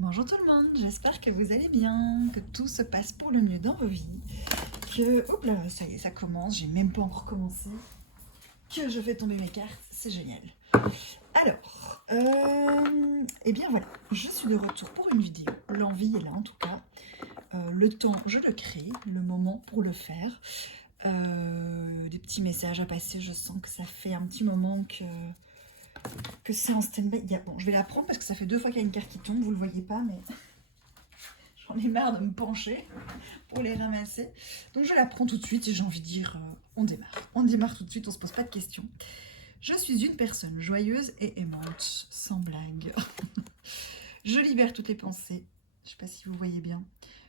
Bonjour tout le monde, j'espère que vous allez bien, que tout se passe pour le mieux dans vos vies, que... Oups là, ça y est, ça commence, j'ai même pas encore commencé, que je fais tomber mes cartes, c'est génial. Alors, eh bien voilà, je suis de retour pour une vidéo, l'envie est là en tout cas, le temps je le crée, le moment pour le faire, des petits messages à passer, je sens que ça fait un petit moment que c'est en stand-by. Bon, je vais la prendre parce que ça fait 2 fois qu'il y a une carte qui tombe, vous le voyez pas, mais j'en ai marre de me pencher pour les ramasser. Donc je la prends tout de suite et j'ai envie de dire, on démarre. On démarre tout de suite, on se pose pas de questions. Je suis une personne joyeuse et aimante, sans blague. Je libère toutes les pensées, je sais pas si vous voyez bien.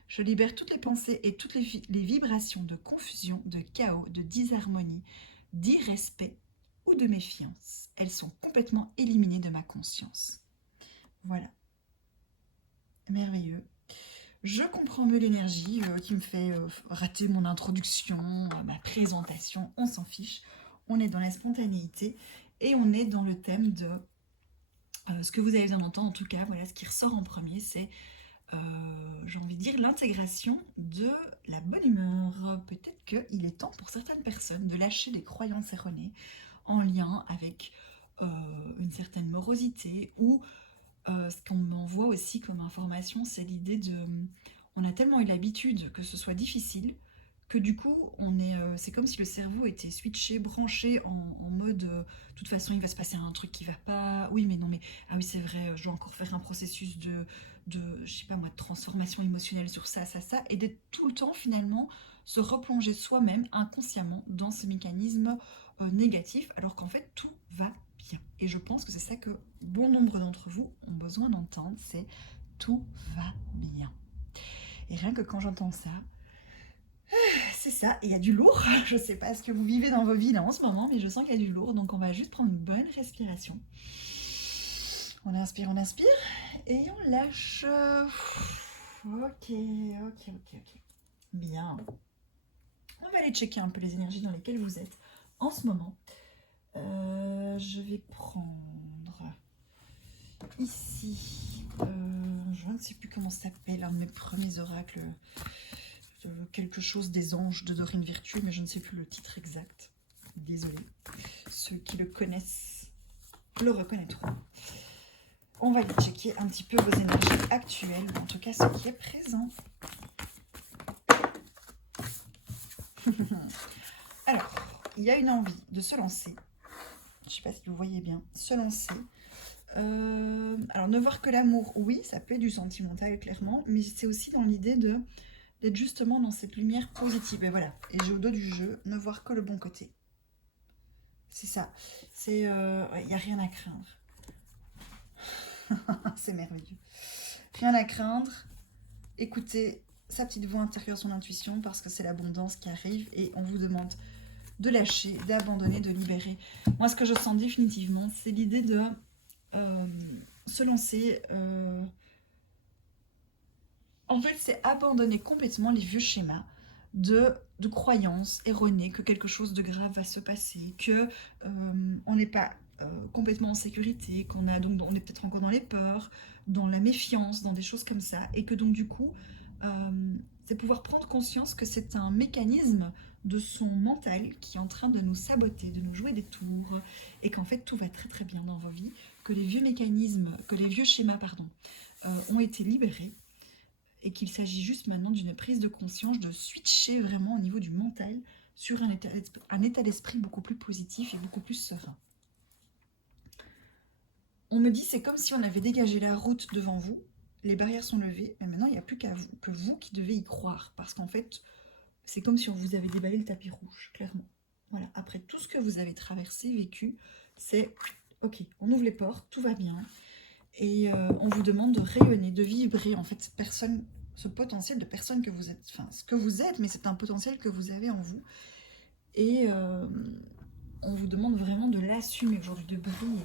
Je libère toutes les pensées et toutes les vibrations de confusion, de chaos, de disharmonie, d'irrespect ou de méfiance. Elles sont complètement éliminées de ma conscience. Voilà. Merveilleux. Je comprends mieux l'énergie qui me fait rater mon introduction, ma présentation, on s'en fiche. On est dans la spontanéité et on est dans le thème de ce que vous avez bien entendu. En tout cas, voilà, ce qui ressort en premier, c'est, j'ai envie de dire, l'intégration de la bonne humeur. Peut-être qu'il est temps pour certaines personnes de lâcher des croyances erronées en lien avec une certaine morosité ou ce qu'on m'envoie aussi comme information, c'est l'idée de... On a tellement eu l'habitude que ce soit difficile que du coup, c'est comme si le cerveau était switché, branché en mode de toute façon, il va se passer un truc qui va pas. Oui, mais non, mais ah oui, c'est vrai, je dois encore faire un processus je sais pas moi, de transformation émotionnelle sur ça, ça, ça, et d'être tout le temps finalement se replonger soi-même inconsciemment dans ce mécanisme négatif, alors qu'en fait, tout va bien. Et je pense que c'est ça que bon nombre d'entre vous ont besoin d'entendre, c'est tout va bien. Et rien que quand j'entends ça, c'est ça, et il y a du lourd. Je sais pas ce que vous vivez dans vos vies là en ce moment, mais je sens qu'il y a du lourd, donc on va juste prendre une bonne respiration. On inspire, et on lâche. Ok, ok, ok, ok. Bien. On va aller checker un peu les énergies dans lesquelles vous êtes en ce moment. Je vais prendre ici, je ne sais plus comment ça s'appelle, un de mes premiers oracles, quelque chose des anges de Dorine Virtue, mais je ne sais plus le titre exact. Désolée. Ceux qui le connaissent le reconnaîtront. On va aller checker un petit peu vos énergies actuelles, en tout cas ce qui est présent. Alors, il y a une envie de se lancer. Je ne sais pas si vous voyez bien, se lancer. Alors, ne voir que l'amour, oui, ça peut être du sentimental, clairement, mais c'est aussi dans l'idée d'être justement dans cette lumière positive. Et voilà, et j'ai au dos du jeu, ne voir que le bon côté. C'est ça. C'est, il n'y a rien à craindre. C'est merveilleux. Rien à craindre. Écoutez sa petite voix intérieure, son intuition, parce que c'est l'abondance qui arrive et on vous demande de lâcher, d'abandonner, de libérer. Moi, ce que je sens définitivement, c'est l'idée de se lancer. En fait, c'est abandonner complètement les vieux schémas de croyances erronées que quelque chose de grave va se passer, que on n'est pas complètement en sécurité, donc on est peut-être encore dans les peurs, dans la méfiance, dans des choses comme ça, et que donc du coup, euh, c'est pouvoir prendre conscience que c'est un mécanisme de son mental qui est en train de nous saboter, de nous jouer des tours, et qu'en fait tout va très très bien dans vos vies, que les vieux mécanismes, que les vieux schémas, pardon, ont été libérés et qu'il s'agit juste maintenant d'une prise de conscience, de switcher vraiment au niveau du mental sur un état d'esprit beaucoup plus positif et beaucoup plus serein. On me dit c'est comme si on avait dégagé la route devant vous, les barrières sont levées, mais maintenant il n'y a plus que vous qui devez y croire, parce qu'en fait c'est comme si on vous avait déballé le tapis rouge, clairement. Voilà, après tout ce que vous avez traversé, vécu, c'est ok, on ouvre les portes, tout va bien, et on vous demande de rayonner, de vibrer. En fait, ce potentiel de personne que vous êtes, enfin ce que vous êtes, mais c'est un potentiel que vous avez en vous. Et on vous demande vraiment de l'assumer aujourd'hui, de briller.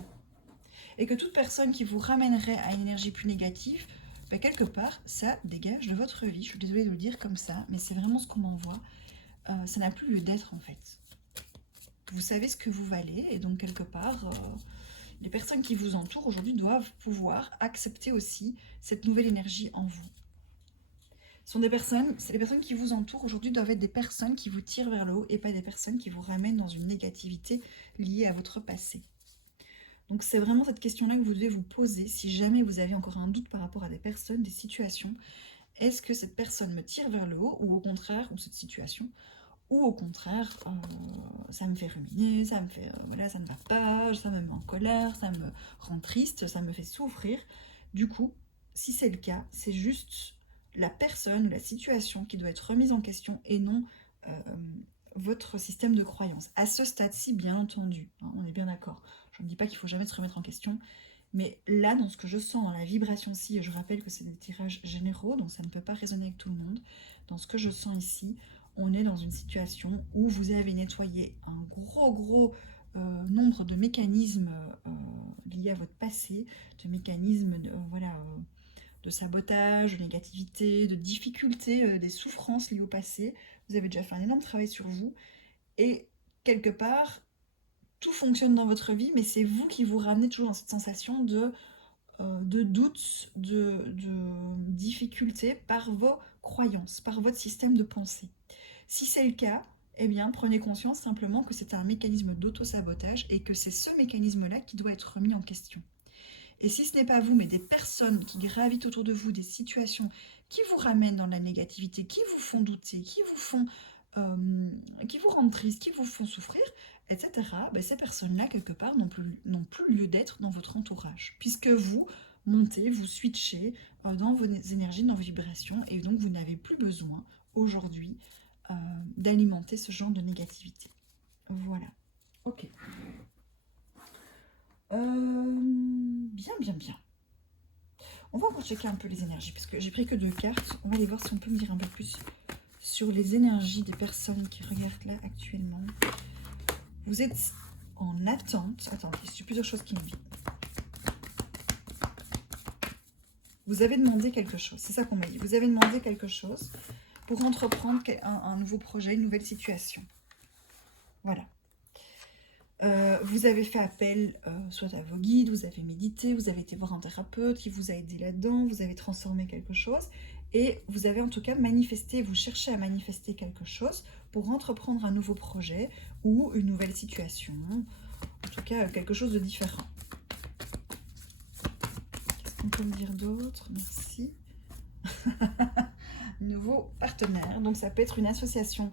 Et que toute personne qui vous ramènerait à une énergie plus négative, bah, quelque part, ça dégage de votre vie. Je suis désolée de le dire comme ça, mais c'est vraiment ce qu'on m'envoie. Ça n'a plus lieu d'être en fait. Vous savez ce que vous valez, et donc quelque part, Les personnes qui vous entourent aujourd'hui doivent pouvoir accepter aussi cette nouvelle énergie en vous. C'est les personnes qui vous entourent aujourd'hui doivent être des personnes qui vous tirent vers le haut et pas des personnes qui vous ramènent dans une négativité liée à votre passé. Donc c'est vraiment cette question-là que vous devez vous poser si jamais vous avez encore un doute par rapport à des personnes, des situations. Est-ce que cette personne me tire vers le haut ou au contraire, ou cette situation, ou au contraire, ça me fait ruminer, ça me fait, voilà, ça ne va pas, ça me met en colère, ça me rend triste, ça me fait souffrir. Du coup, si c'est le cas, c'est juste la personne, la situation qui doit être remise en question et non votre système de croyance. À ce stade-ci, bien entendu, hein, on est bien d'accord. Je ne dis pas qu'il faut jamais se remettre en question, mais là, dans ce que je sens, dans la vibration-ci, je rappelle que c'est des tirages généraux, donc ça ne peut pas résonner avec tout le monde. Dans ce que je sens ici, on est dans une situation où vous avez nettoyé un gros nombre de mécanismes liés à votre passé, de mécanismes de sabotage, de négativité, de difficultés, des souffrances liées au passé. Vous avez déjà fait un énorme travail sur vous et quelque part, tout fonctionne dans votre vie, mais c'est vous qui vous ramenez toujours dans cette sensation de doute, de difficulté par vos croyances, par votre système de pensée. Si c'est le cas, eh bien, prenez conscience simplement que c'est un mécanisme d'auto-sabotage et que c'est ce mécanisme-là qui doit être remis en question. Et si ce n'est pas vous, mais des personnes qui gravitent autour de vous, des situations qui vous ramènent dans la négativité, qui vous font douter, qui vous rendent triste, qui vous font souffrir, etc., ben ces personnes-là, quelque part, n'ont plus lieu d'être dans votre entourage. Puisque vous montez, vous switchez dans vos énergies, dans vos vibrations, et donc vous n'avez plus besoin, aujourd'hui, d'alimenter ce genre de négativité. Voilà. Ok. Bien. On va encore checker un peu les énergies, parce que j'ai pris que 2 cartes. On va aller voir si on peut me dire un peu plus sur les énergies des personnes qui regardent là actuellement. Vous êtes en attente. Attendez, il y a plusieurs choses qui me viennent. Vous avez demandé quelque chose, c'est ça qu'on m'a dit. Vous avez demandé quelque chose pour entreprendre un nouveau projet, une nouvelle situation. Voilà. Vous avez fait appel soit à vos guides, vous avez médité, vous avez été voir un thérapeute qui vous a aidé là-dedans, vous avez transformé quelque chose et vous avez en tout cas manifesté, vous cherchez à manifester quelque chose pour entreprendre un nouveau projet ou une nouvelle situation, en tout cas quelque chose de différent. Qu'est-ce qu'on peut me dire d'autre? Merci. Nouveau partenaire, donc ça peut être une association,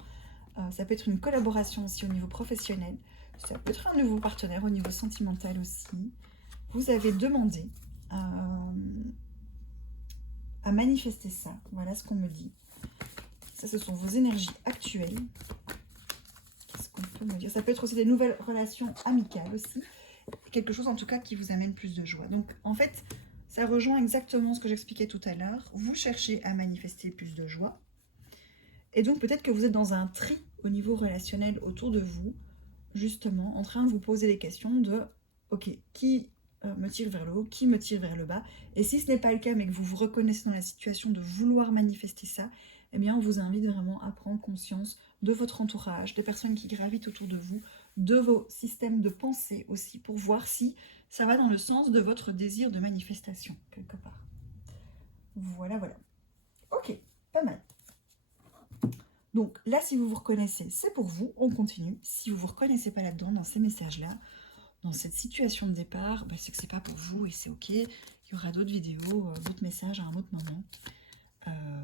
ça peut être une collaboration aussi au niveau professionnel. Ça peut être un nouveau partenaire au niveau sentimental aussi. Vous avez demandé à manifester ça. Voilà ce qu'on me dit. Ça, ce sont vos énergies actuelles. Qu'est-ce qu'on peut me dire? Ça peut être aussi des nouvelles relations amicales aussi. Quelque chose en tout cas qui vous amène plus de joie. Donc en fait, ça rejoint exactement ce que j'expliquais tout à l'heure. Vous cherchez à manifester plus de joie. Et donc peut-être que vous êtes dans un tri au niveau relationnel autour de vous, justement, en train de vous poser les questions de « Ok, qui me tire vers le haut, qui me tire vers le bas ?» Et si ce n'est pas le cas, mais que vous vous reconnaissez dans la situation de vouloir manifester ça, eh bien, on vous invite vraiment à prendre conscience de votre entourage, des personnes qui gravitent autour de vous, de vos systèmes de pensée aussi, pour voir si ça va dans le sens de votre désir de manifestation, quelque part. Voilà. Ok, pas mal. Donc là, si vous vous reconnaissez, c'est pour vous, on continue. Si vous ne vous reconnaissez pas là-dedans, dans ces messages-là, dans cette situation de départ, bah, c'est que c'est pas pour vous et c'est ok. Il y aura d'autres vidéos, d'autres messages à un autre moment.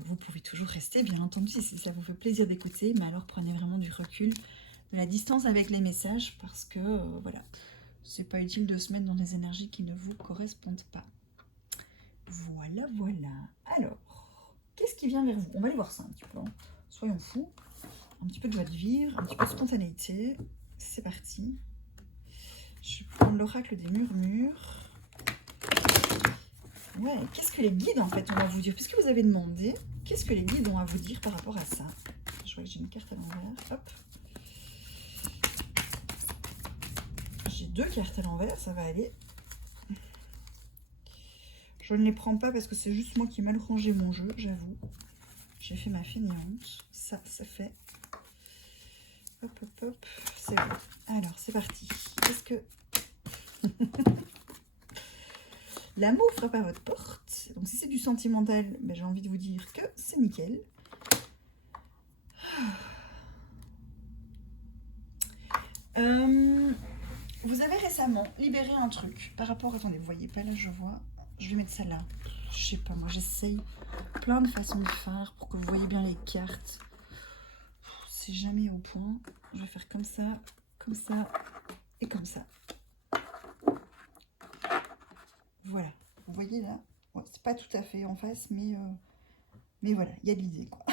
Vous pouvez toujours rester, bien entendu, si ça vous fait plaisir d'écouter, mais alors prenez vraiment du recul, de la distance avec les messages, parce que, voilà, c'est pas utile de se mettre dans des énergies qui ne vous correspondent pas. Voilà. Alors, qu'est-ce qui vient vers vous? On va aller voir ça un petit peu. Soyons fous. Un petit peu de joie de vivre, un petit peu de spontanéité. C'est parti. Je vais prendre l'oracle des murmures. Ouais, qu'est-ce que les guides, en fait, ont à vous dire? Puisque vous avez demandé, qu'est-ce que les guides ont à vous dire par rapport à ça? Je vois que j'ai une carte à l'envers. Hop. J'ai 2 cartes à l'envers, ça va aller. Je ne les prends pas parce que c'est juste moi qui ai mal rangé mon jeu, j'avoue. J'ai fait ma fainéante. Ça fait. Hop. C'est bon. Alors, c'est parti. Qu'est-ce que... L'amour frappe à votre porte. Donc si c'est du sentimental, ben, j'ai envie de vous dire que c'est nickel. Vous avez récemment libéré un truc par rapport... Attendez, vous voyez pas là, je vois. Je vais mettre ça là. Je sais pas, moi j'essaye plein de façons de faire pour que vous voyez bien les cartes. C'est jamais au point. Je vais faire comme ça et comme ça. Voilà. Vous voyez là, ouais, c'est pas tout à fait en face, mais voilà, il y a de l'idée quoi.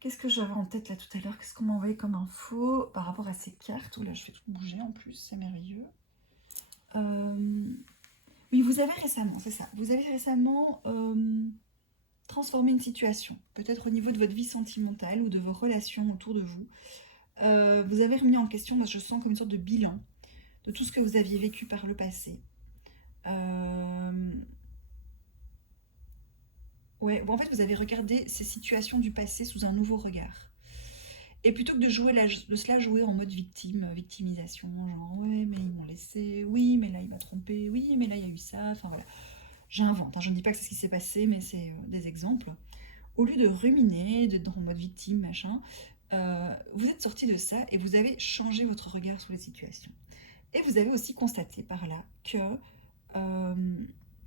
Qu'est-ce que j'avais en tête là tout à l'heure? Qu'est-ce qu'on m'a envoyé comme info par rapport à ces cartes? Oh là, je fais tout bouger en plus, c'est merveilleux. Oui, vous avez récemment, c'est ça, vous avez récemment transformé une situation, peut-être au niveau de votre vie sentimentale ou de vos relations autour de vous. Vous avez remis en question, moi je sens comme une sorte de bilan de tout ce que vous aviez vécu par le passé. Ouais, bon, en fait, vous avez regardé ces situations du passé sous un nouveau regard. Et plutôt que de jouer de cela jouer en mode victime, victimisation, genre ouais mais ils m'ont laissé, oui mais là il m'a trompé, oui mais là il y a eu ça, enfin voilà. J'invente, hein, je ne dis pas que c'est ce qui s'est passé, mais c'est des exemples. Au lieu de ruminer, d'être en mode victime, machin, vous êtes sorti de ça et vous avez changé votre regard sur les situations. Et vous avez aussi constaté par là que euh,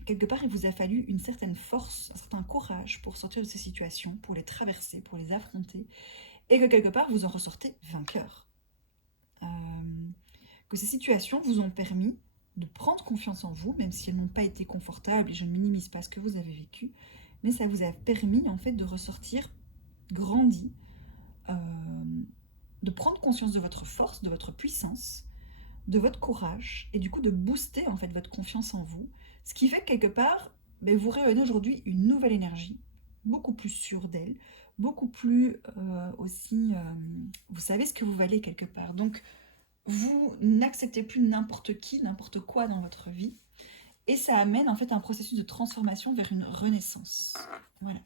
quelque part il vous a fallu une certaine force, un certain courage pour sortir de ces situations, pour les traverser, pour les affronter, et que quelque part vous en ressortez vainqueur. Que ces situations vous ont permis de prendre confiance en vous, même si elles n'ont pas été confortables, et je ne minimise pas ce que vous avez vécu, mais ça vous a permis en fait de ressortir grandi, euh, de prendre conscience de votre force, de votre puissance, de votre courage, et du coup de booster en fait votre confiance en vous, ce qui fait que quelque part, ben, vous rayonnez aujourd'hui une nouvelle énergie, beaucoup plus sûre d'elle, beaucoup plus aussi, vous savez ce que vous valez quelque part. Donc vous n'acceptez plus n'importe qui, n'importe quoi dans votre vie. Et ça amène en fait un processus de transformation vers une renaissance. Voilà.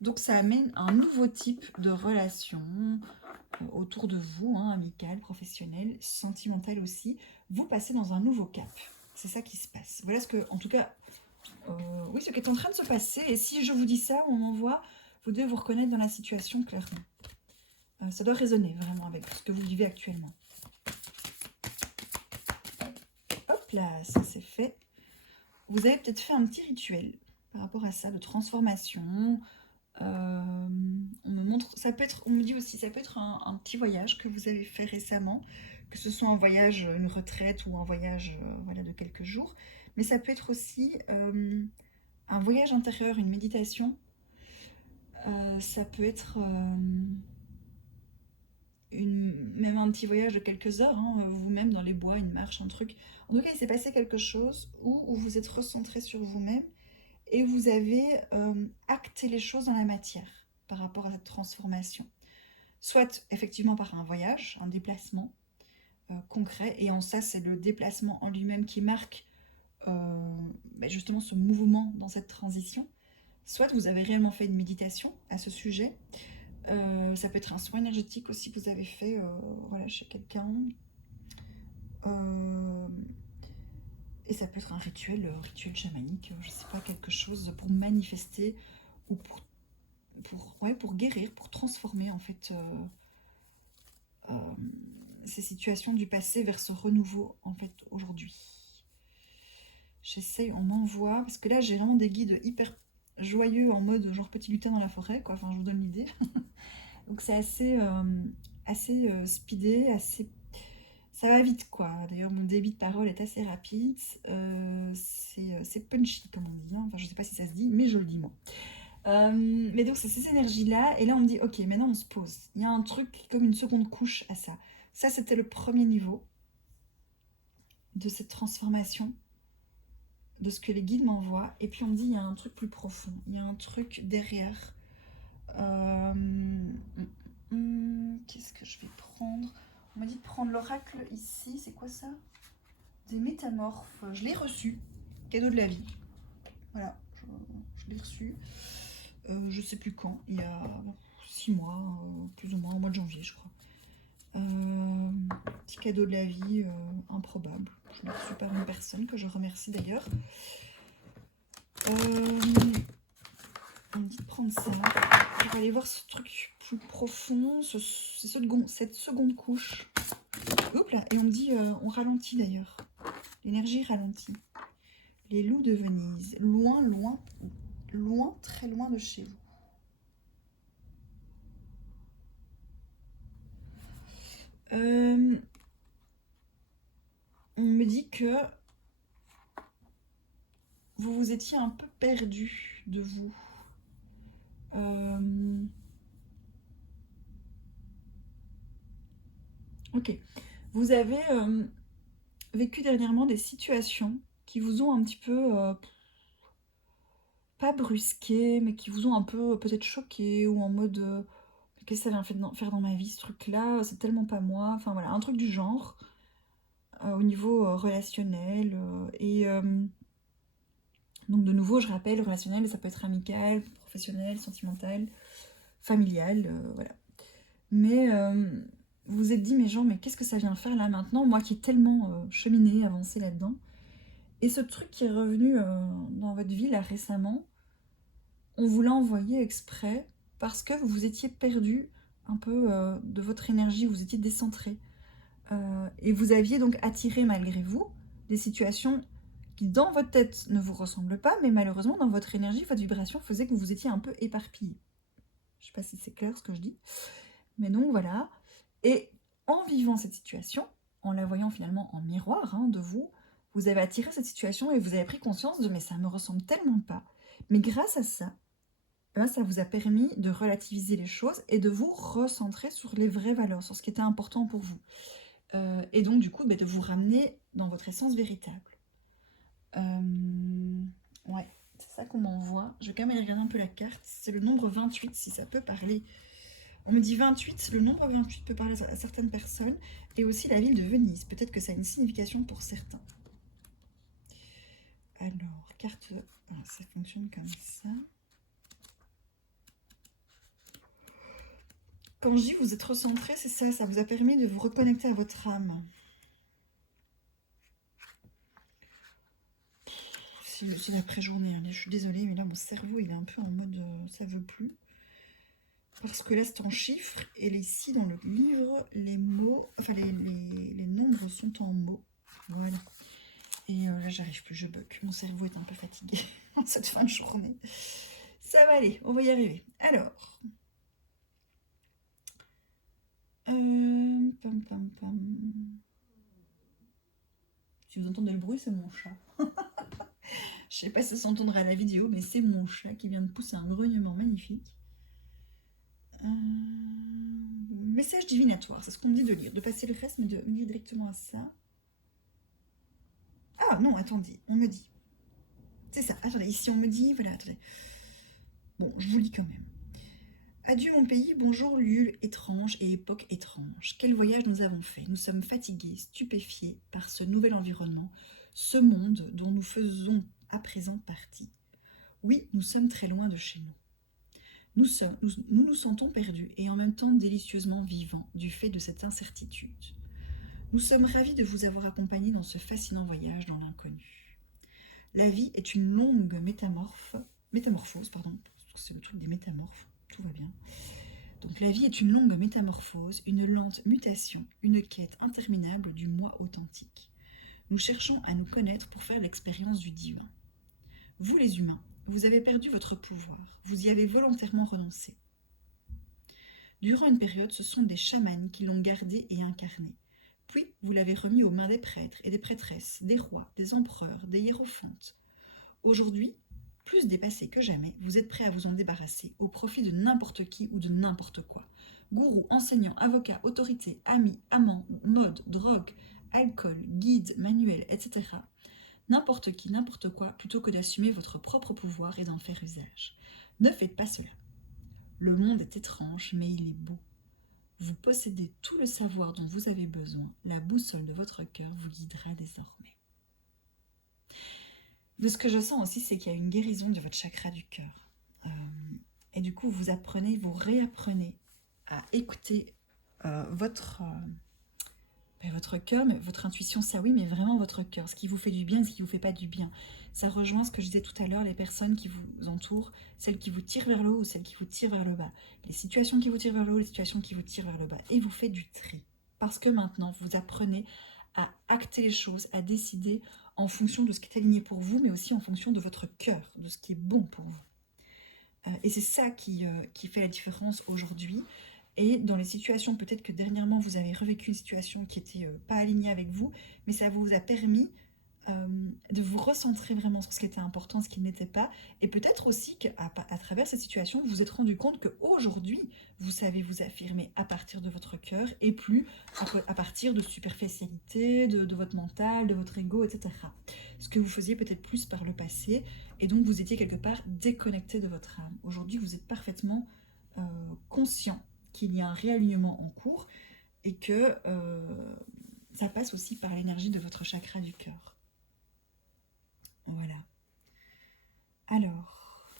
Donc ça amène un nouveau type de relation autour de vous, hein, amicale, professionnelle, sentimentale aussi. Vous passez dans un nouveau cap. C'est ça qui se passe. Voilà ce que, en tout cas, oui, ce qui est en train de se passer. Et si je vous dis ça, on m'envoie, vous devez vous reconnaître dans la situation clairement. Ça doit résonner vraiment avec ce que vous vivez actuellement. Hop là, ça c'est fait. Vous avez peut-être fait un petit rituel par rapport à ça, de transformation. On me montre, ça peut être, on me dit aussi, ça peut être un petit voyage que vous avez fait récemment, que ce soit un voyage, une retraite ou un voyage voilà, de quelques jours. Mais ça peut être aussi un voyage intérieur, une méditation. Ça peut être même un petit voyage de quelques heures, hein, vous-même dans les bois, une marche, un truc. En tout cas, il s'est passé quelque chose où vous êtes recentré sur vous-même et vous avez acté les choses dans la matière par rapport à cette transformation. Soit effectivement par un voyage, un déplacement concret, et en ça c'est le déplacement en lui-même qui marque justement ce mouvement dans cette transition. Soit vous avez réellement fait une méditation à ce sujet. Ça peut être un soin énergétique aussi que vous avez fait voilà, chez quelqu'un. Et ça peut être un rituel chamanique, je sais pas, quelque chose pour manifester ou pour guérir, pour transformer en fait ces situations du passé vers ce renouveau en fait aujourd'hui. J'essaye, on m'envoie, parce que là j'ai vraiment des guides hyper joyeux en mode genre petit lutin dans la forêt, quoi. Enfin je vous donne l'idée. Donc c'est assez speedé, assez... Ça va vite quoi. D'ailleurs mon débit de parole est assez rapide. C'est punchy comme on dit, hein. Enfin je sais pas si ça se dit, mais je le dis moi. Mais donc c'est ces énergies-là, et là on me dit ok, maintenant on se pose. Il y a un truc comme une seconde couche à ça. Ça c'était le premier niveau de cette transformation, de ce que les guides m'envoient. Et puis on me dit il y a un truc plus profond, il y a un truc derrière. Qu'est-ce que je vais prendre? On m'a dit de prendre l'oracle ici, c'est quoi ça? Des métamorphes. Je l'ai reçu, cadeau de la vie. Voilà, je l'ai reçu. Je sais plus quand, il y a 6 mois, plus ou moins, au mois de janvier, je crois. Petit cadeau de la vie improbable. Je l'ai reçu par une personne que je remercie d'ailleurs. On me dit de prendre ça pour aller voir ce truc plus profond, cette seconde couche. Hop là, et on me dit, on ralentit d'ailleurs. L'énergie ralentit. Les loups de Venise, loin, loin, loin, très loin de chez vous. On me dit que vous vous étiez un peu perdu de vous. Ok. Vous avez vécu dernièrement des situations qui vous ont un petit peu, pas brusqué, mais qui vous ont un peu peut-être choqué ou en mode qu'est-ce que ça vient faire dans ma vie ce truc-là, c'est tellement pas moi. Enfin voilà, un truc du genre au niveau relationnel. Donc de nouveau, je rappelle, relationnel, ça peut être amical, professionnel, sentimental, familial, voilà. Mais vous vous êtes dit, mais Jean, mais qu'est-ce que ça vient faire là maintenant, moi qui ai tellement cheminé, avancé là-dedans. Et ce truc qui est revenu dans votre vie là récemment, on vous l'a envoyé exprès parce que vous vous étiez perdu un peu de votre énergie, vous étiez décentré. Et vous aviez donc attiré malgré vous des situations qui dans votre tête ne vous ressemblent pas, mais malheureusement dans votre énergie, votre vibration faisait que vous étiez un peu éparpillé. Je ne sais pas si c'est clair ce que je dis, mais donc voilà. Et en vivant cette situation, en la voyant finalement en miroir de vous, vous avez attiré cette situation et vous avez pris conscience de mais ça me ressemble tellement pas. Mais grâce à ça, ça vous a permis de relativiser les choses et de vous recentrer sur les vraies valeurs, sur ce qui était important pour vous. Et donc du coup de vous ramener dans votre essence véritable. Ouais, c'est ça qu'on m'envoie. Je vais quand même aller regarder un peu la carte. C'est le nombre 28 si ça peut parler. On me dit 28, le nombre 28 peut parler à certaines personnes. Et aussi la ville de Venise. Peut-être que ça a une signification pour certains. Alors, carte... Voilà, ça fonctionne comme ça. Quand je dis vous êtes recentré, c'est ça. Ça vous a permis de vous reconnecter à votre âme. C'est l'après-journée. Je suis désolée, mais là, mon cerveau, il est un peu en mode... ça veut plus. Parce que là, c'est en chiffres. Et ici, dans le livre, les mots... Enfin, les nombres sont en mots. Voilà. Et là, j'arrive plus, je bug. Mon cerveau est un peu fatigué en cette fin de journée. Ça va aller, on va y arriver. Alors... pam, pam, pam. Si vous entendez le bruit, c'est mon chat. Je sais pas si ça s'entendra à la vidéo, mais c'est mon chat qui vient de pousser un grognement magnifique. Message divinatoire, c'est ce qu'on me dit de lire. De passer le reste, mais de lire directement à ça. Ah non, attendez, on me dit. C'est ça, attendez, ici on me dit, voilà, attendez. Bon, je vous lis quand même. Adieu mon pays, bonjour lieu étrange et époque étrange. Quel voyage nous avons fait. Nous sommes fatigués, stupéfiés par ce nouvel environnement, ce monde dont nous faisons à présent partie. Oui, nous sommes très loin de chez nous. Nous nous sentons perdus et en même temps délicieusement vivants du fait de cette incertitude. Nous sommes ravis de vous avoir accompagnés dans ce fascinant voyage dans l'inconnu. La vie est une longue métamorphose, c'est le truc des métamorphes, tout va bien. Donc la vie est une longue métamorphose, une lente mutation, une quête interminable du moi authentique. Nous cherchons à nous connaître pour faire l'expérience du divin. Vous les humains, vous avez perdu votre pouvoir, vous y avez volontairement renoncé. Durant une période, ce sont des chamans qui l'ont gardé et incarné. Puis, vous l'avez remis aux mains des prêtres et des prêtresses, des rois, des empereurs, des hiérophantes. Aujourd'hui, plus dépassé que jamais, vous êtes prêt à vous en débarrasser au profit de n'importe qui ou de n'importe quoi. Gourou, enseignant, avocat, autorité, ami, amant, mode, drogue, alcool, guide, manuel, etc. N'importe qui, n'importe quoi, plutôt que d'assumer votre propre pouvoir et d'en faire usage. Ne faites pas cela. Le monde est étrange, mais il est beau. Vous possédez tout le savoir dont vous avez besoin. La boussole de votre cœur vous guidera désormais. De ce que je sens aussi, c'est qu'il y a une guérison de votre chakra du cœur. Et du coup, vous réapprenez à écouter votre cœur, mais votre intuition, ça oui, mais vraiment votre cœur, ce qui vous fait du bien et ce qui vous fait pas du bien. Ça rejoint ce que je disais tout à l'heure, les personnes qui vous entourent, celles qui vous tirent vers le haut ou celles qui vous tirent vers le bas. Les situations qui vous tirent vers le haut, les situations qui vous tirent vers le bas. Et vous faites du tri. Parce que maintenant, vous apprenez à acter les choses, à décider en fonction de ce qui est aligné pour vous, mais aussi en fonction de votre cœur, de ce qui est bon pour vous. Et c'est ça qui fait la différence aujourd'hui. Et dans les situations, peut-être que dernièrement, vous avez revécu une situation qui n'était pas alignée avec vous, mais ça vous a permis de vous recentrer vraiment sur ce qui était important, ce qui n'était pas. Et peut-être aussi qu'à travers cette situation, vous vous êtes rendu compte qu'aujourd'hui, vous savez vous affirmer à partir de votre cœur et plus à partir de superficialité, de votre mental, de votre ego, etc. Ce que vous faisiez peut-être plus par le passé. Et donc, vous étiez quelque part déconnecté de votre âme. Aujourd'hui, vous êtes parfaitement conscient qu'il y a un réalignement en cours et que ça passe aussi par l'énergie de votre chakra du cœur. Voilà. Alors,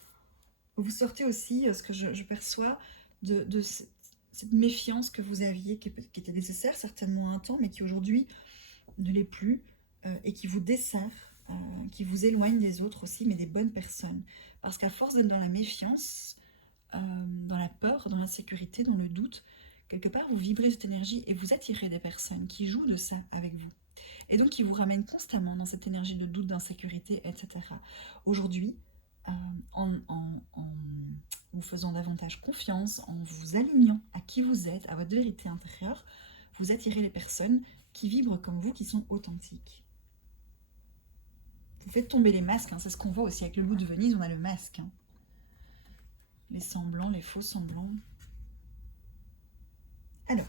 vous sortez aussi, ce que je perçois, de cette méfiance que vous aviez, qui était nécessaire certainement un temps, mais qui aujourd'hui ne l'est plus, et qui vous dessert, qui vous éloigne des autres aussi, mais des bonnes personnes. Parce qu'à force d'être dans la méfiance, dans la peur, dans l'insécurité, dans le doute, quelque part vous vibrez cette énergie et vous attirez des personnes qui jouent de ça avec vous. Et donc qui vous ramènent constamment dans cette énergie de doute, d'insécurité, etc. Aujourd'hui, en vous faisant davantage confiance, en vous alignant à qui vous êtes, à votre vérité intérieure, vous attirez les personnes qui vibrent comme vous, qui sont authentiques. Vous faites tomber les masques, hein, c'est ce qu'on voit aussi avec le loup de Venise, on a le masque. Hein. Les semblants, les faux semblants. Alors,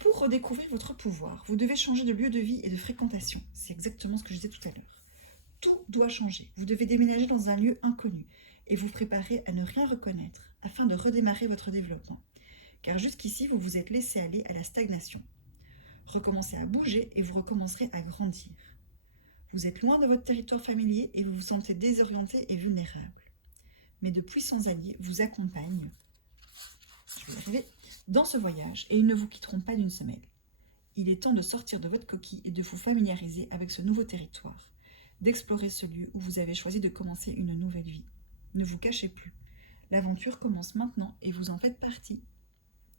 pour redécouvrir votre pouvoir, vous devez changer de lieu de vie et de fréquentation. C'est exactement ce que je disais tout à l'heure. Tout doit changer. Vous devez déménager dans un lieu inconnu et vous préparer à ne rien reconnaître afin de redémarrer votre développement. Car jusqu'ici, vous vous êtes laissé aller à la stagnation. Recommencez à bouger et vous recommencerez à grandir. Vous êtes loin de votre territoire familier et vous vous sentez désorienté et vulnérable. Mais de puissants alliés vous accompagnent dans ce voyage et ils ne vous quitteront pas d'une semelle. Il est temps de sortir de votre coquille et de vous familiariser avec ce nouveau territoire, d'explorer ce lieu où vous avez choisi de commencer une nouvelle vie. Ne vous cachez plus. L'aventure commence maintenant et vous en faites partie.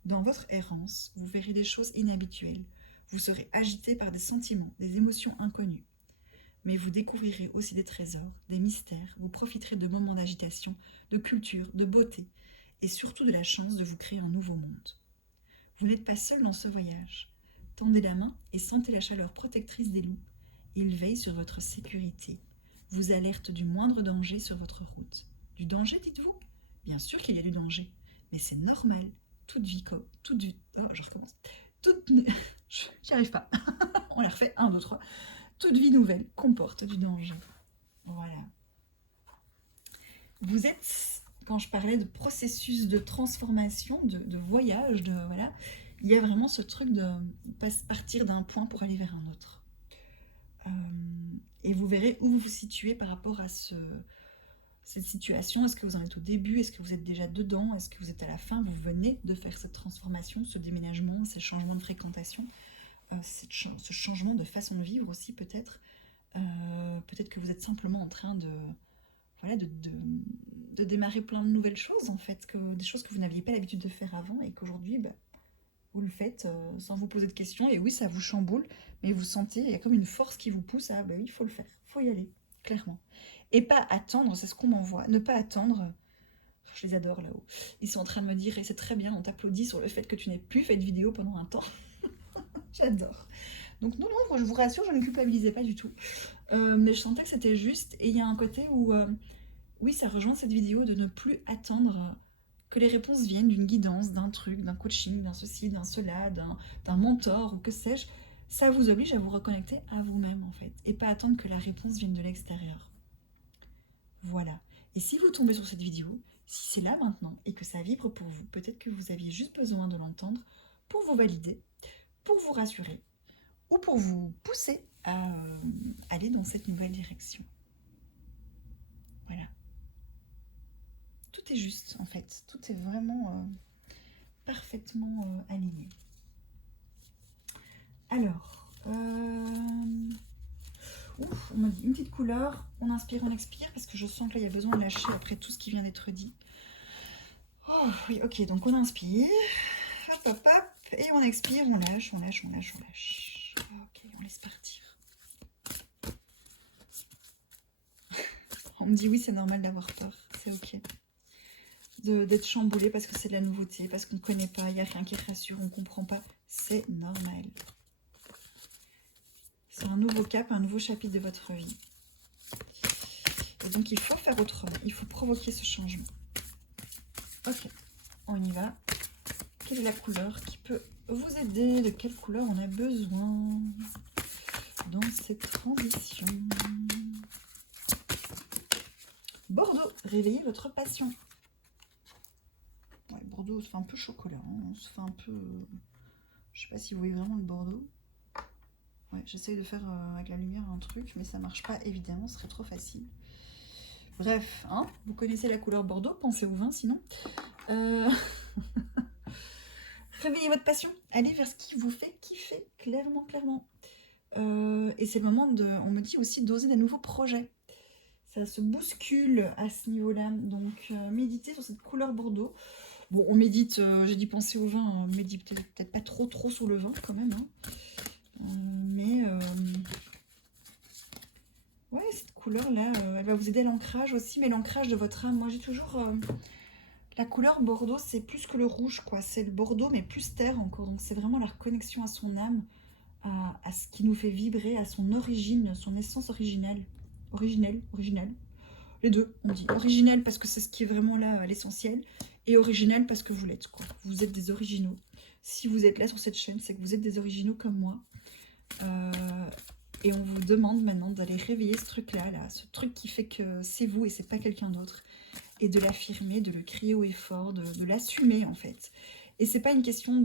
Dans votre errance, vous verrez des choses inhabituelles. Vous serez agité par des sentiments, des émotions inconnues. Mais vous découvrirez aussi des trésors, des mystères, vous profiterez de moments d'agitation, de culture, de beauté, et surtout de la chance de vous créer un nouveau monde. Vous n'êtes pas seul dans ce voyage. Tendez la main et sentez la chaleur protectrice des loups. Ils veillent sur votre sécurité, vous alertent du moindre danger sur votre route. Du danger, dites-vous? Bien sûr qu'il y a du danger, mais c'est normal. Toute vie, je recommence. J'y arrive pas. On la refait, 1, 2, 3. Toute vie nouvelle comporte du danger. Voilà. Vous êtes, quand je parlais de processus de transformation, de voyage, voilà, il y a vraiment ce truc de partir d'un point pour aller vers un autre. Et vous verrez où vous vous situez par rapport à cette situation. Est-ce que vous en êtes au début? Est-ce que vous êtes déjà dedans? Est-ce que vous êtes à la fin? Vous venez de faire cette transformation, ce déménagement, ces changements de fréquentation, ce changement de façon de vivre aussi peut-être. Peut-être que vous êtes simplement en train de démarrer plein de nouvelles choses en fait, des choses que vous n'aviez pas l'habitude de faire avant et qu'aujourd'hui vous le faites sans vous poser de questions. Et oui, ça vous chamboule, mais vous sentez, il y a comme une force qui vous pousse à, oui, il faut le faire, il faut y aller, clairement. Et pas attendre, c'est ce qu'on m'envoie, ne pas attendre. Je les adore là-haut. Ils sont en train de me dire, et c'est très bien, on t'applaudit sur le fait que tu n'aies plus fait de vidéo pendant un temps. J'adore. Donc non, je vous rassure, je ne culpabilisais pas du tout. Mais je sentais que c'était juste. Et il y a un côté où, oui, ça rejoint cette vidéo de ne plus attendre que les réponses viennent d'une guidance, d'un truc, d'un coaching, d'un ceci, d'un cela, d'un mentor ou que sais-je. Ça vous oblige à vous reconnecter à vous-même en fait. Et pas attendre que la réponse vienne de l'extérieur. Voilà. Et si vous tombez sur cette vidéo, si c'est là maintenant et que ça vibre pour vous, peut-être que vous aviez juste besoin de l'entendre pour vous valider, pour vous rassurer ou pour vous pousser à aller dans cette nouvelle direction. Voilà. Tout est juste en fait, tout est vraiment parfaitement aligné. Alors, ouf, on m'a dit une petite couleur, on inspire, on expire, parce que je sens que là, il y a besoin de lâcher après tout ce qui vient d'être dit. Oh, oui, ok, donc on inspire, hop, hop, hop, et on expire, on lâche, on lâche, on lâche, on lâche. Ok, on laisse partir. On me dit oui, c'est normal d'avoir peur, c'est ok. D'être chamboulé parce que c'est de la nouveauté, parce qu'on ne connaît pas, il n'y a rien qui rassure, on ne comprend pas, c'est normal. C'est un nouveau cap, un nouveau chapitre de votre vie. Et donc il faut faire autrement, il faut provoquer ce changement. Ok, on y va. Quelle est la couleur qui peut vous aider? De quelle couleur on a besoin dans cette transition? Bordeaux, réveillez votre passion. Ouais, Bordeaux, on se fait un peu chocolat, hein. On se fait un peu... je sais pas si vous voyez vraiment le Bordeaux. Ouais, j'essaye de faire avec la lumière un truc, mais ça marche pas évidemment, ce serait trop facile. Bref, hein, vous connaissez la couleur Bordeaux, pensez au vin sinon. Réveillez votre passion, allez vers ce qui vous fait kiffer, clairement, clairement. Et c'est le moment de, on me dit aussi d'oser des nouveaux projets. Ça se bouscule à ce niveau-là, donc méditez sur cette couleur Bordeaux. Bon, on médite, j'ai dit penser au vin, on médite peut-être pas trop sur le vin quand même, hein. Ouais, cette couleur-là, elle va vous aider à l'ancrage aussi, mais l'ancrage de votre âme. Moi, j'ai toujours... la couleur Bordeaux, c'est plus que le rouge, quoi. C'est le Bordeaux, mais plus terre encore. Donc, c'est vraiment la reconnexion à son âme, à ce qui nous fait vibrer, à son origine, son essence originelle. Originelle. Les deux, on dit. Originelle parce que c'est ce qui est vraiment là, à l'essentiel. Et originelle parce que vous l'êtes, quoi. Vous êtes des originaux. Si vous êtes là sur cette chaîne, c'est que vous êtes des originaux comme moi. Et on vous demande maintenant d'aller réveiller ce truc-là, ce truc qui fait que c'est vous et c'est pas quelqu'un d'autre. Et de l'affirmer, de le crier haut et fort, de l'assumer en fait. Et c'est pas une question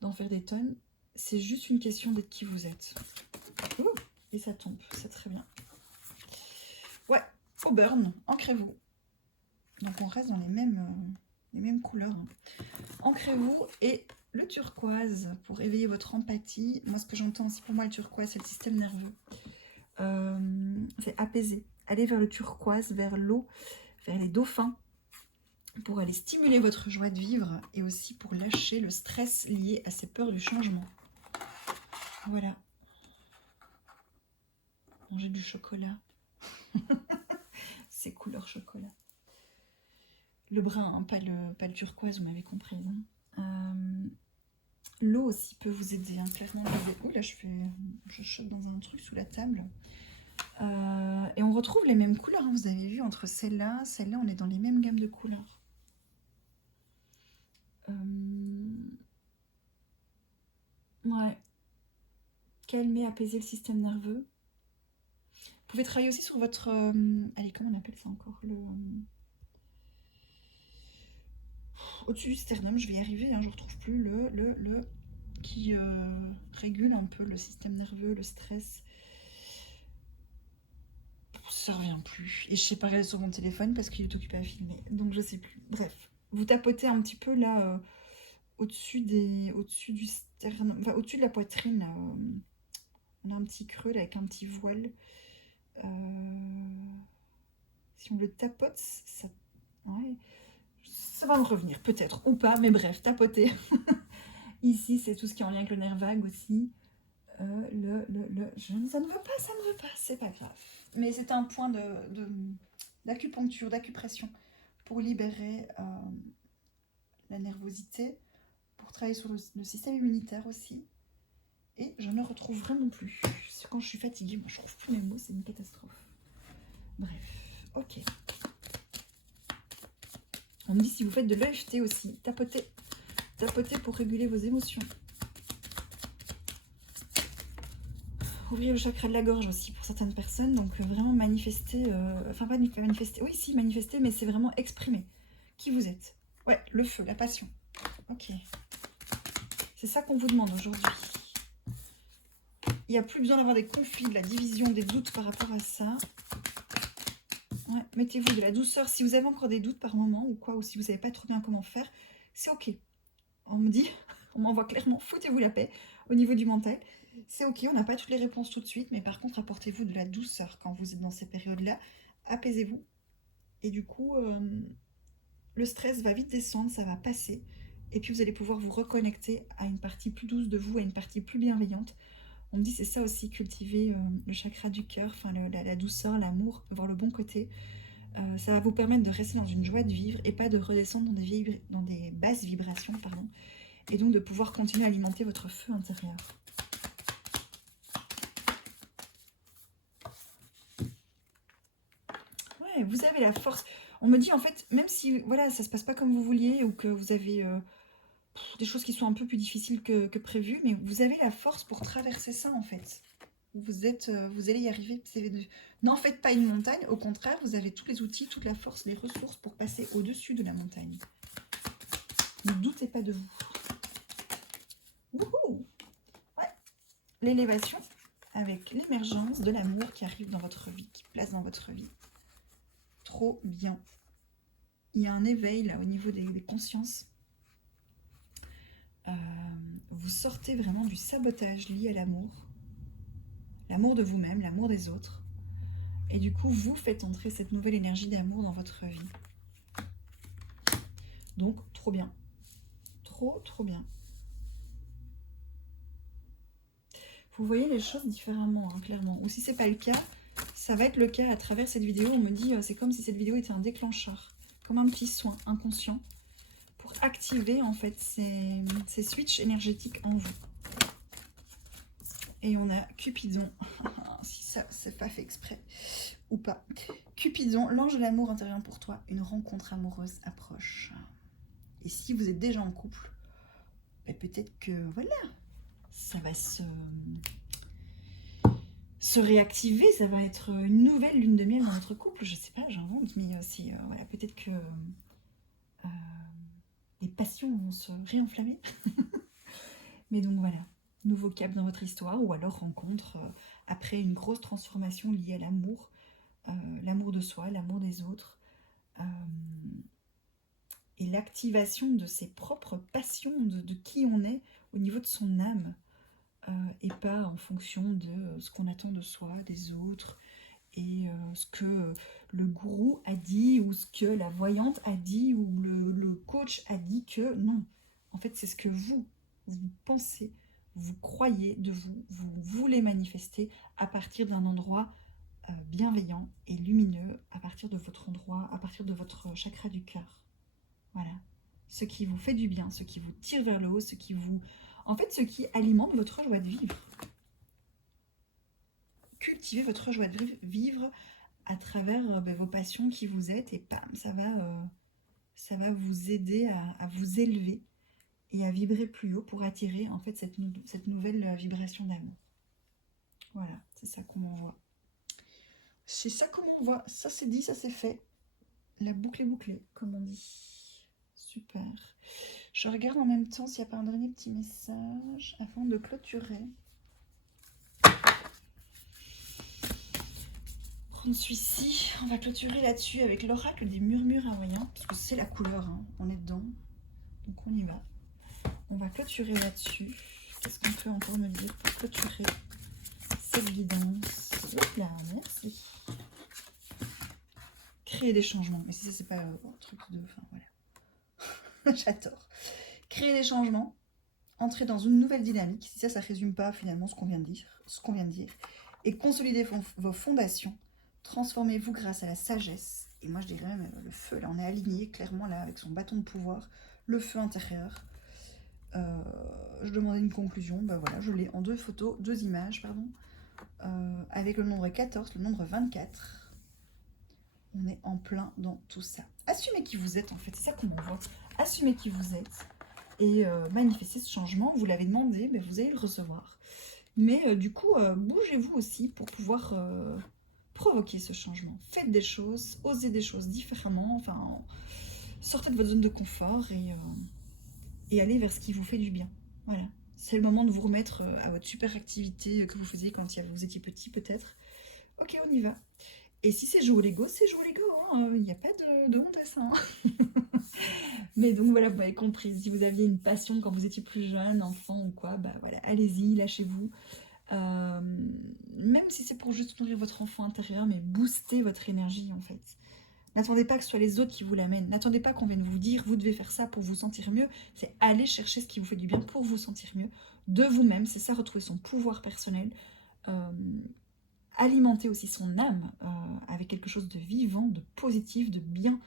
d'en faire des tonnes, c'est juste une question d'être qui vous êtes. Ouh, et ça tombe, c'est très bien. Ouais, au burn, ancrez-vous. Donc on reste dans les mêmes couleurs. Ancrez-vous et le turquoise pour éveiller votre empathie. Moi, ce que j'entends aussi pour moi, le turquoise, c'est le système nerveux. C'est apaiser. Allez vers le turquoise, vers l'eau, vers les dauphins, pour aller stimuler votre joie de vivre et aussi pour lâcher le stress lié à ces peurs du changement. Voilà. Manger du chocolat. C'est couleur chocolat. Le brun, hein, pas le turquoise, vous m'avez compris. Hein. L'eau aussi peut vous aider, hein, clairement. Oh là, je chope dans un truc sous la table. Et on retrouve les mêmes couleurs, hein, vous avez vu, entre celle-là, on est dans les mêmes gammes de couleurs. Ouais. Calmer, apaiser le système nerveux. Vous pouvez travailler aussi sur votre... allez, comment on appelle ça encore? Au-dessus du sternum, je vais y arriver, hein, je ne retrouve plus le qui régule un peu le système nerveux, le stress. Ça revient plus. Et je sais pas regarder sur mon téléphone parce qu'il est occupé à filmer. Donc je sais plus. Bref. Vous tapotez un petit peu là au-dessus du sternum. Enfin au-dessus de la poitrine. On a un petit creux là, avec un petit voile. Si on le tapote, ça. Ouais. Ça va me revenir, peut-être. Ou pas, mais bref, tapoter. Ici, c'est tout ce qui est en lien avec le nerf vague aussi. Ça ne veut pas, c'est pas grave. Mais c'est un point d'acupuncture, d'acupression pour libérer la nervosité, pour travailler sur le système immunitaire aussi. Et je ne retrouve vraiment plus. Quand je suis fatiguée, moi je trouve plus mes mots, c'est une catastrophe. Bref, ok. On me dit si vous faites de l'EFT aussi, tapotez pour réguler vos émotions. Ouvrir le chakra de la gorge aussi pour certaines personnes, donc vraiment manifester, enfin pas manifester, oui si manifester, mais c'est vraiment exprimer qui vous êtes. Ouais, le feu, la passion. Ok. C'est ça qu'on vous demande aujourd'hui. Il n'y a plus besoin d'avoir des conflits, de la division, des doutes par rapport à ça. Ouais, mettez-vous de la douceur. Si vous avez encore des doutes par moment ou quoi, ou si vous ne savez pas trop bien comment faire, c'est ok. On me dit, On m'envoie clairement, foutez-vous la paix au niveau du mental. C'est ok, on n'a pas toutes les réponses tout de suite, mais par contre, apportez-vous de la douceur quand vous êtes dans ces périodes-là. Apaisez-vous. Et du coup, le stress va vite descendre, ça va passer. Et puis vous allez pouvoir vous reconnecter à une partie plus douce de vous, à une partie plus bienveillante. On me dit c'est ça aussi, cultiver le chakra du cœur, enfin la douceur, l'amour, voir le bon côté. Ça va vous permettre de rester dans une joie de vivre et pas de redescendre dans des basses vibrations, pardon. Et donc de pouvoir continuer à alimenter votre feu intérieur. Ouais, vous avez la force. On me dit en fait, même si voilà, ça se passe pas comme vous vouliez ou que vous avez des choses qui sont un peu plus difficiles que prévu, mais vous avez la force pour traverser ça en fait. Vous allez y arriver. N'en faites pas une montagne, au contraire, vous avez tous les outils, toute la force, les ressources pour passer au-dessus de la montagne. Ne doutez pas de vous. Wouhou! Ouais. L'élévation avec l'émergence de l'amour qui arrive dans votre vie, qui place dans votre vie. Trop bien. Il y a un éveil là au niveau des consciences. Vous sortez vraiment du sabotage lié à l'amour. L'amour de vous-même, l'amour des autres. Et du coup, vous faites entrer cette nouvelle énergie d'amour dans votre vie. Donc, trop bien. Trop, trop bien. Vous voyez les choses différemment, hein, clairement. Ou si ce n'est pas le cas, ça va être le cas à travers cette vidéo. On me dit, c'est comme si cette vidéo était un déclencheur. Comme un petit soin inconscient. Pour activer, en fait, ces switches énergétiques en vous. Et on a Cupidon. Si ça, c'est pas fait exprès. Ou pas. Cupidon, l'ange de l'amour intervient pour toi. Une rencontre amoureuse approche. Et si vous êtes déjà en couple, ben peut-être que, voilà, ça va se réactiver. Ça va être une nouvelle lune de miel dans votre couple. Je sais pas, j'invente, mais voilà, peut-être que les passions vont se réenflammer. Mais donc voilà, nouveau cap dans votre histoire, ou alors rencontre après une grosse transformation liée à l'amour. L'amour de soi, l'amour des autres, et l'activation de ses propres passions, de qui on est au niveau de son âme, et pas en fonction de ce qu'on attend de soi, des autres, et ce que le gourou a dit, ou ce que la voyante a dit, ou le coach a dit que non. En fait, c'est ce que vous pensez, vous croyez de vous, vous voulez manifester à partir d'un endroit bienveillant et lumineux, à partir de votre endroit, à partir de votre chakra du cœur. Voilà. Ce qui vous fait du bien, ce qui vous tire vers le haut, ce qui vous... En fait, ce qui alimente votre joie de vivre. Cultivez votre joie de vivre à travers vos passions qui vous êtes, et bam, ça va vous aider à vous élever et à vibrer plus haut pour attirer en fait cette nouvelle vibration d'amour. Voilà, c'est ça qu'on m'envoie. C'est ça qu'on m'envoie. Ça c'est dit, ça c'est fait. La boucle est bouclée, comme on dit. Super. Je regarde en même temps s'il n'y a pas un dernier petit message avant de clôturer. Prendre celui-ci. On va clôturer là-dessus avec l'oracle des murmures hawaïens, parce que c'est la couleur, hein. On est dedans. Donc on y va. On va clôturer là-dessus. Qu'est-ce qu'on peut encore me dire pour clôturer cette guidance? Hop là, merci. Créer des changements. Mais si ça, c'est pas un truc de... Enfin, voilà. J'adore. Créer des changements. Entrer dans une nouvelle dynamique. Si ça résume pas finalement ce qu'on vient de dire. Et consolider vos fondations. Transformez-vous grâce à la sagesse. Et moi, je dirais même le feu. Là, on est aligné clairement là avec son bâton de pouvoir. Le feu intérieur. Je demandais une conclusion. Ben voilà, je l'ai en 2 photos, 2 images, pardon. Avec le nombre 14, le nombre 24. On est en plein dans tout ça. Assumez qui vous êtes en fait, c'est ça qu'on m'envoie. Assumez qui vous êtes et manifestez ce changement. Vous l'avez demandé, mais vous allez le recevoir. Mais du coup, bougez-vous aussi pour pouvoir provoquer ce changement. Faites des choses, osez des choses différemment. Enfin, sortez de votre zone de confort et allez vers ce qui vous fait du bien. Voilà. C'est le moment de vous remettre à votre super activité que vous faisiez quand vous étiez petit peut-être. Ok, on y va. Et si c'est jouer au Lego, c'est jouer au Lego, hein, il n'y a pas de honte à ça, hein. Mais donc voilà, vous avez compris, si vous aviez une passion quand vous étiez plus jeune, enfant ou quoi, bah voilà, allez-y, lâchez-vous. Euh, Même si c'est pour juste nourrir votre enfant intérieur, mais booster votre énergie en fait. N'attendez pas que ce soit les autres qui vous l'amènent. N'attendez pas qu'on vienne vous dire, vous devez faire ça pour vous sentir mieux. C'est aller chercher ce qui vous fait du bien pour vous sentir mieux de vous-même. C'est ça, retrouver son pouvoir personnel. Euh, Alimenter aussi son âme avec quelque chose de vivant, de positif, de bien.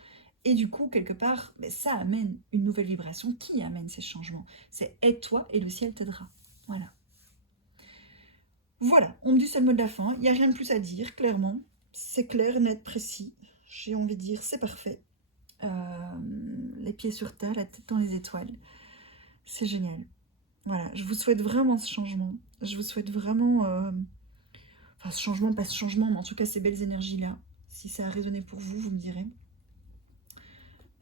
Et du coup, quelque part, ben, ça amène une nouvelle vibration qui amène ces changements. C'est aide-toi et le ciel t'aidera. Voilà. Voilà, on me dit c'est le mot de la fin. Il n'y a rien de plus à dire, clairement. C'est clair, net, précis. J'ai envie de dire c'est parfait. Les pieds sur terre, la tête dans les étoiles. C'est génial. Voilà, je vous souhaite vraiment ce changement. Je vous souhaite vraiment... Enfin, ce changement, pas ce changement, mais en tout cas ces belles énergies-là. Si ça a résonné pour vous, vous me direz.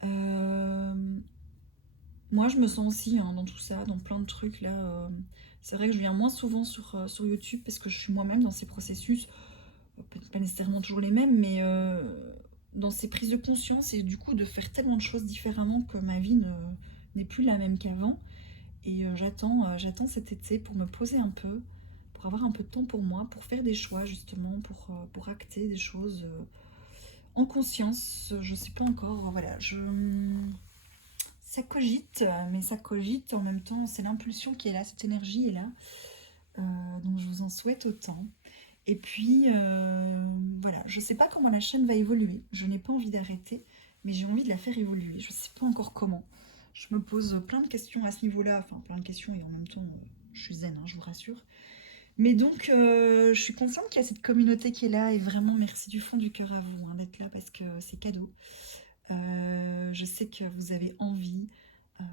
Euh, Moi, je me sens aussi hein, dans tout ça, dans plein de trucs là. C'est vrai que je viens moins souvent sur YouTube parce que je suis moi-même dans ces processus. Peut-être pas nécessairement toujours les mêmes, mais dans ces prises de conscience et du coup de faire tellement de choses différemment que ma vie n'est plus la même qu'avant. Et j'attends cet été pour me poser un peu, pour avoir un peu de temps pour moi, pour faire des choix justement, pour acter des choses en conscience. Je sais pas encore, voilà, ça cogite, mais ça cogite en même temps, c'est l'impulsion qui est là, cette énergie est là. Donc je vous en souhaite autant. Et puis voilà, je sais pas comment la chaîne va évoluer, je n'ai pas envie d'arrêter, mais j'ai envie de la faire évoluer, je sais pas encore comment. Je me pose plein de questions à ce niveau-là, enfin plein de questions et en même temps je suis zen, hein, je vous rassure. Mais donc je suis consciente qu'il y a cette communauté qui est là et vraiment merci du fond du cœur à vous hein, d'être là parce que c'est cadeau. Je sais que vous avez envie, euh,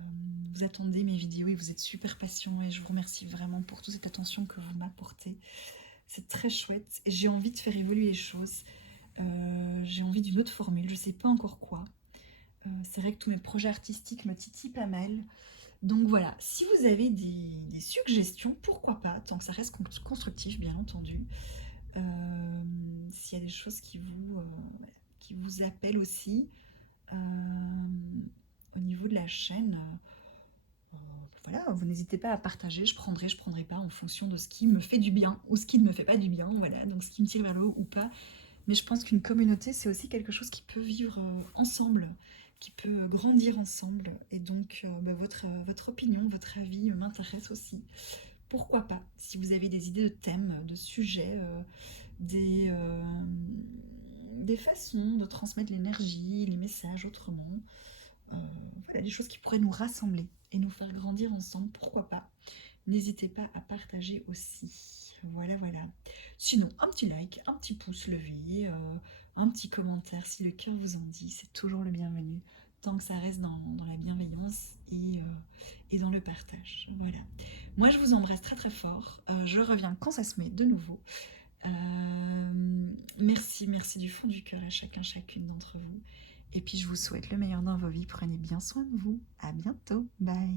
vous attendez mes vidéos et vous êtes super patient et je vous remercie vraiment pour toute cette attention que vous m'apportez. C'est très chouette et j'ai envie de faire évoluer les choses. J'ai envie d'une autre formule, je sais pas encore quoi. C'est vrai que tous mes projets artistiques me titillent pas mal. Donc voilà, si vous avez des suggestions, pourquoi pas, tant que ça reste constructif, bien entendu. S'il y a des choses qui vous appellent aussi euh, au niveau de la chaîne, voilà, vous n'hésitez pas à partager, je prendrai pas en fonction de ce qui me fait du bien ou ce qui ne me fait pas du bien, voilà, donc ce qui me tire vers le haut ou pas. Mais je pense qu'une communauté, c'est aussi quelque chose qui peut vivre ensemble, qui peut grandir ensemble. Et donc, bah, votre opinion, votre avis m'intéresse aussi. Pourquoi pas, si vous avez des idées de thèmes, de sujets, des, euh, des façons de transmettre l'énergie, les messages autrement, voilà, des choses qui pourraient nous rassembler et nous faire grandir ensemble, pourquoi pas. N'hésitez pas à partager aussi. Voilà, voilà. Sinon, un petit like, un petit pouce levé, un petit commentaire si le cœur vous en dit, c'est toujours le bienvenu, tant que ça reste dans la bienveillance et dans le partage. Voilà. Moi, je vous embrasse très très fort. Je reviens quand ça se met de nouveau. Merci, merci du fond du cœur à chacun, chacune d'entre vous. Et puis, je vous souhaite le meilleur dans vos vies. Prenez bien soin de vous. À bientôt. Bye.